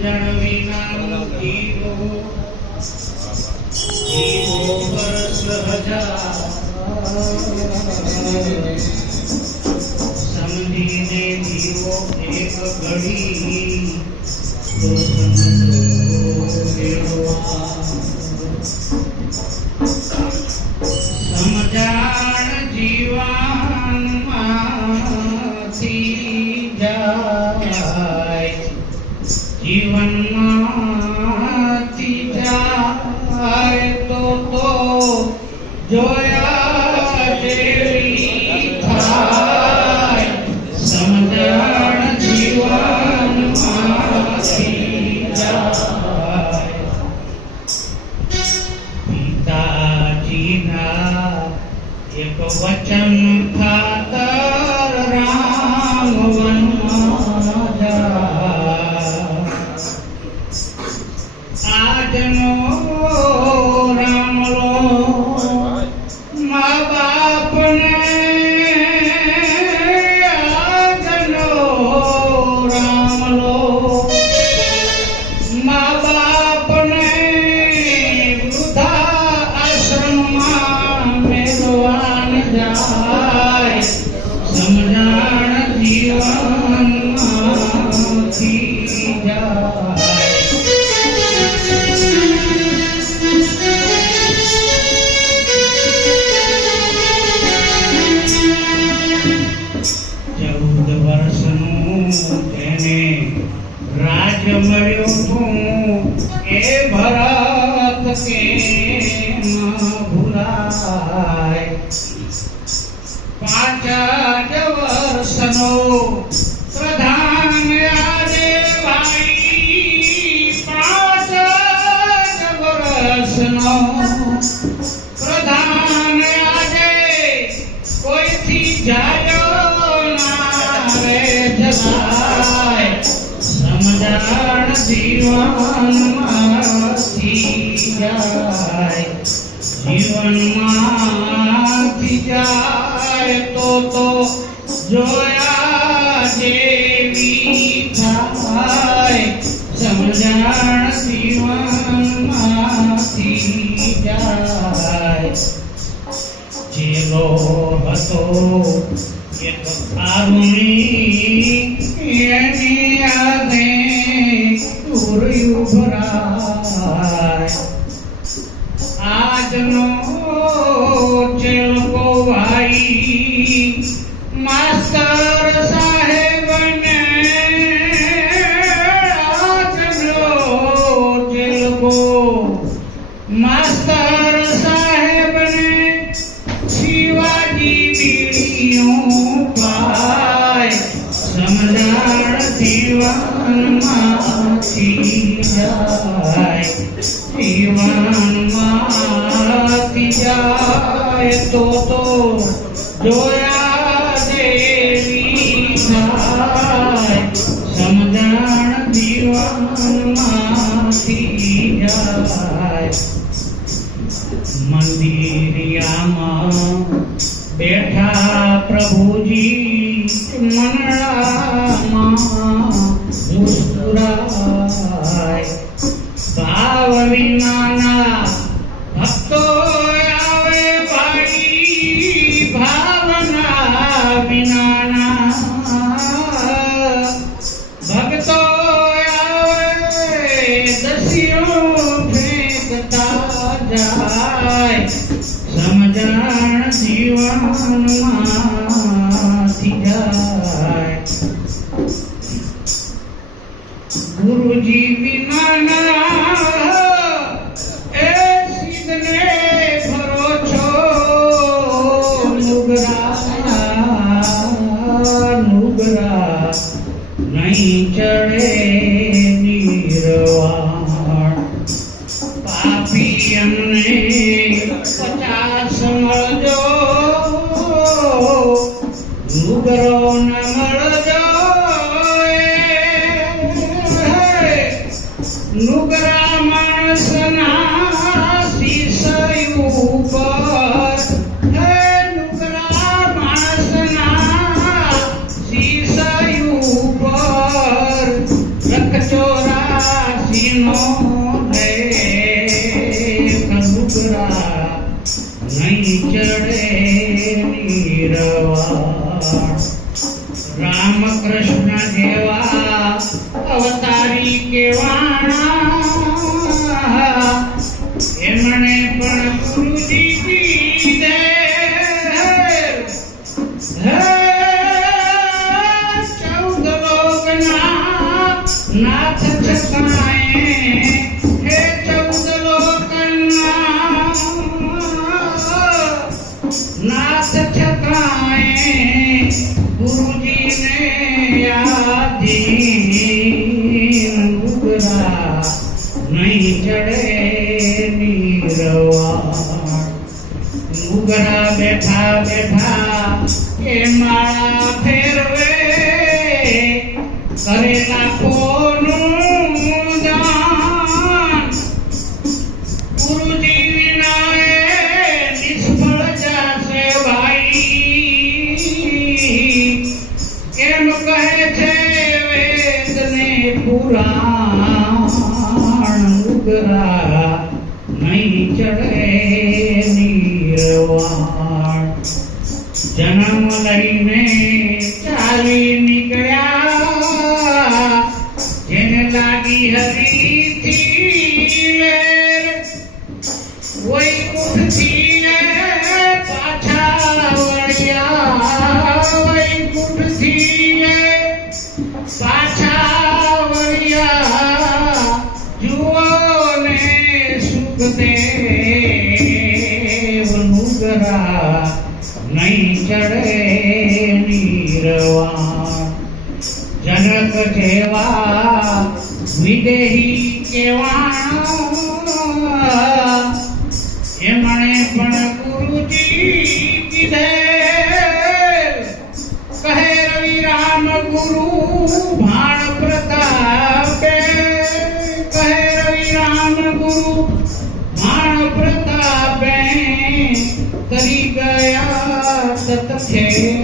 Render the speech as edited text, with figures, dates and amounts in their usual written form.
સમજણ વિના જીવો વર્ષ હજાર સમજીને જીવો એક ઘડી તો સમજાણ જીવનમાંથી જાય જીવનમાંથી જાય તો જોયા જેવી થાય સમજણ જીવનમાંથી જાય પિતાજીના એક વચન ખાતર રામ વનમાં જાય આજનો રામલો મા બાપને આજનો રામલો મા બાપને વૃદ્ધા આશ્રમમાં મેળવાન જાય સમજણ જીવનમાંથી જાય રાજ્ય મળ્યું તું એ ભરત કેમ ભૂલાય 5 જ વર્ષનો પ્રધાન આજે ભાઈ 5 જ વર્ષનો પ્રધાન આજે કોઈથી જાયો ના રે જવાય સમજણ જીવનમાંથી જાય જીવનમાંથી જાય તો જોયા જેવી થાય સમજણ જીવનમાંથી જાય જેલો હતો એક કારુણી એની યાદે ભરાય આજનો ચેલકો ભાઈ માસ્તર સાહેબને આજનો ચેલકો માસ્તર સાહેબને શિવાજી બીડીઓ પાય સમજણ જીવનમાંથી જાય જીવનમાંથી જાય તો જોયા જેવી થાય સમજણ જીવનમાંથી જાય મંદિરિયામાં બેઠા પ્રભુજી મનડામાં મુસ્કુરાય ભાવ વિનાના ભક્તો આવે ભાઈ ભાવના વિનાના ભક્તો આવે દસ્યો ફેંકતા જાય સમજણ જીવનમાંથી જાય ગુરુજી વિનાના એ સિદ્ધને ભરો છો નુગરા નહીં ચડે નિર્વાણ પાપી અમને 50 મળજો નુગરો ન મળજો નુગરા માણસના શીશ ઉપર નુગરા માણસના શીશ ઉપર રખચોરા છતાંય હે 14 લોકના નાથ છતાંય ગુરુજીને આધીન નુગરા નહીં ચડે નીરવાળ નુગરા બેઠા બેઠા એ માળા ફેરવે કરે લાખોનું દાન ગુરુજી વિના એ નિષ્ફળ જાશે ભાઈ એમ કહે છે વેદને પુરાણ નુગરા નહીં ચડે નીરવાળ જન્મ લઈને ચાલી નીકળ્યા જેને લાગી હરીથી લેર વૈકુંઠથી પાછા વળ્યા વૈકુંઠથી પાછા વળ્યા જુઓ ને સુખદેવ નુગરા નહીં ચડે નીરવાળ જનક જેવા વિદેહી કેવાણા એમણે પણ ગુરુજી કીધે કહે રવિ રામ ગુરુ ભાણ પ્રતાપે કહે રવિ રામ ગુરુ ભાણ પ્રતાપે તરી ગયા સત છે